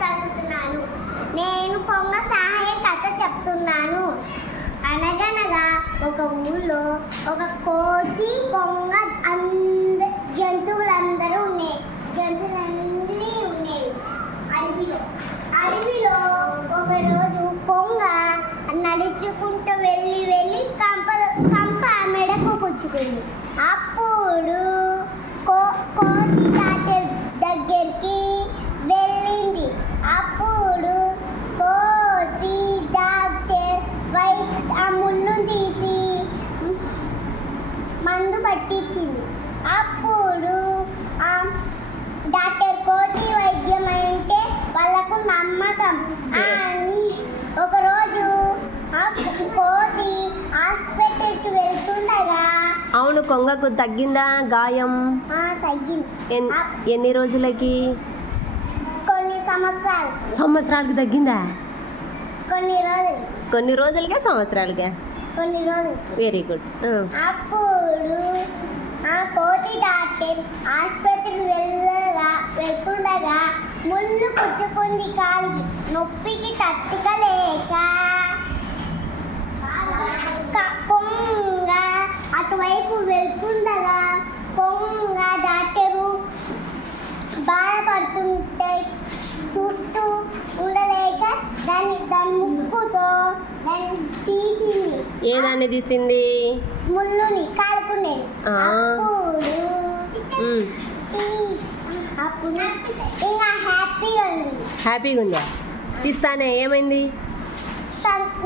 చదువుతున్నాను. నేను కొంగ సహాయ కథ చెప్తున్నాను. అనగనగా ఒక ఊళ్ళో ఒక కోతి, కొంగ జంతువులందరూ ఉండేవి. జంతువులన్నీ ఉండేవి అడవిలో ఒకరోజు కొంగ నడుచుకుంటూ వెళ్ళి కంప మెడకు గుచ్చుకుంది. అప్పుడు కోతి డాక్టర్ దగ్గరికి వెళ్ళింది. అప్పుడు కోతి డాక్టర్ ఆ ముళ్ళు తీసి మందు పట్టించింది. అప్పుడు ఆ డాక్టర్ కోతి వైద్యం అంటే వాళ్ళకు నమ్మకం. ఒకరోజు కోతి హాస్పిటల్కి వెళ్తుండగా అవును, కొంగకు తగ్గిందా గాయం? తగ్గింది. ఎన్ని రోజులకి? కొన్ని సంవత్సరాలకి తగ్గిందా? కొన్ని రోజులకే సంవత్సరాలకే? Very good. అప్పుడు ఆ కోతి డాక్టర్ ఆసుపత్రికి వెళ్తుండగా ముళ్ళు పుచ్చుకుంది కాలికి. నొప్పికి తట్టుకోలేక కొంగ అటువైపు వెళ్తుండగా కొంగ డాక్టరు బాధపడుతుంటే చూస్తూ ఉండలేక దాని ముక్కుతో దాన్ని తీసింది. ఏదాన్ని తీసింది? ముళ్ళుని కాలుకునేది. అప్పుడు ఇంకా హ్యాపీగా ఉందా? తీస్తానే ఏమైంది?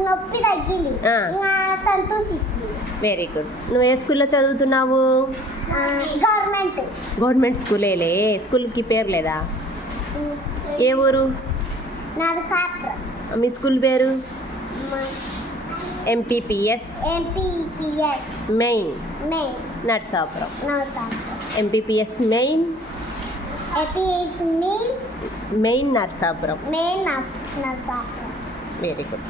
నొప్పి తగ్గింది. ఇంకా సంతోషించింది. Very good. నువ్వు ఏ స్కూల్లో చదువుతున్నావు? గవర్నమెంట్ స్కూలేలే. స్కూల్కి పేరు లేదా? ఏ ఊరు? మీ స్కూల్ పేరు? MPPS main Narsapuram. MPPS main Narsapuram. Very good.